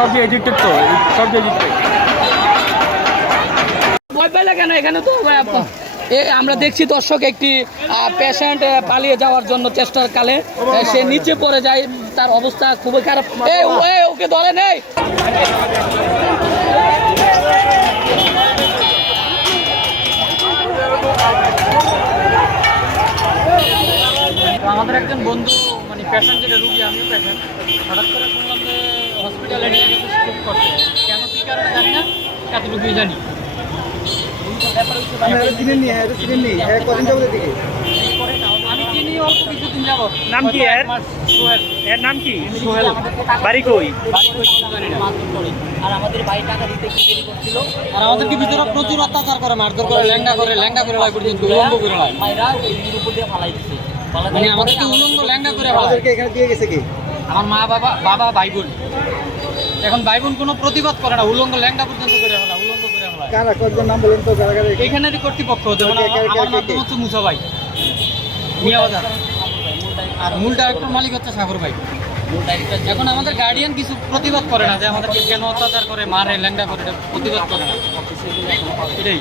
সব যে এডিক্টেড তো, সব যে এডিক্টেড। ভয় পেলে কেন? এখানে তো আমরা দেখছি দর্শক একটি পেশেন্ট পালিয়ে যাওয়ার জন্য চেষ্টার কালে সে নিচে পড়ে যায়, তার অবস্থা খুবই খারাপ। ওকে ধরে নেই। আমাদের একজন বন্ধু মানে পেশেন্ট, যেটা রুগী, আমিও পেশেন্ট, হঠাৎ করে শুনলাম যে হসপিটালে নিয়ে গেছে স্ট্রোক করতে। কেন কী কারণে জানি না, এতটুকুই জানি। আমি চিনি অল্প কিছুদিন যাবত। নাম কি এর? এর নাম কি? সোহেল। বাড়ি কই? আর আমাদের বাড়ি টাকা দিতে কি দেরি করছিল, আর আমাদেরকে ভিতরে প্রচুর অত্যাচার করে, মারধর করে, লেঙ্গা করে লাই পর্যন্ত, উলঙ্গ করে লাই। মায়েরা ওই লিঙ্গের উপর দিয়ে ফালাই দিচ্ছে। মানে আমাদেরকে উলঙ্গ লেঙ্গা করে ফেলায়। এখানে দিয়ে গেছে কি? আমার মা বাবা ভাই বোন। এখন ভাই বোন কোনো প্রতিবাদ করে না, উলঙ্গ ল্যাংটা পর্যন্ত করে ফেলা, উলঙ্গ করে ফেলা। কারা কয়েকজন নাম বলেন তো? কারা কারা? এইখানেরই কর্তৃপক্ষ, যেমন আমার মাধ্যম হচ্ছে মুসা ভাই, মিয়া বাজার, আর মূল ডাইরেক্টর মালিক হচ্ছে সাগর ভাই। এখন আমাদের গার্ডিয়ান কিছু প্রতিবাদ করে না, যে আমাদেরকে কেন অত্যাচার করে, মারে, ল্যাংটা করে, এটা প্রতিবাদ করে না। এটাই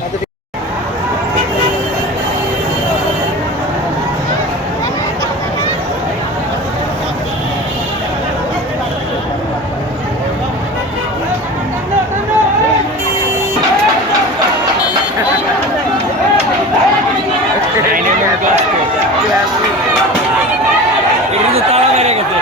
তাড়া মেরে গেছে।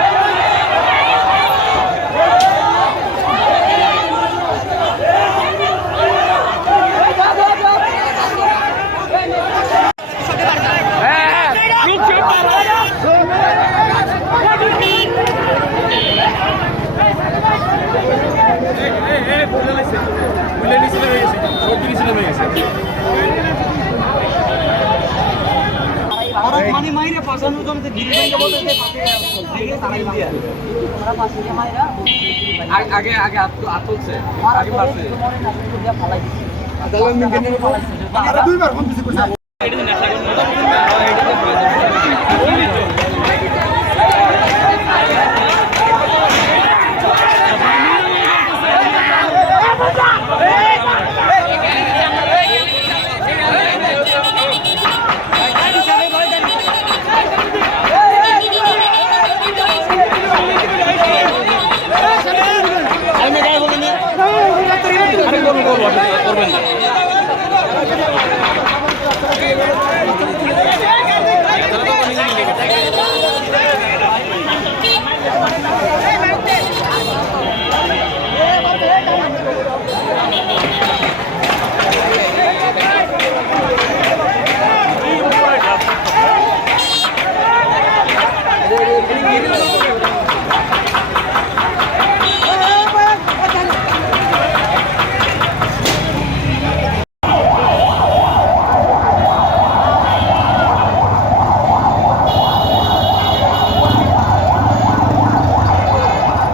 মানে মাইরে পাশানোর জন্য আগে আতলছে, আগে মারছে। দুইবার ফোন দিছি।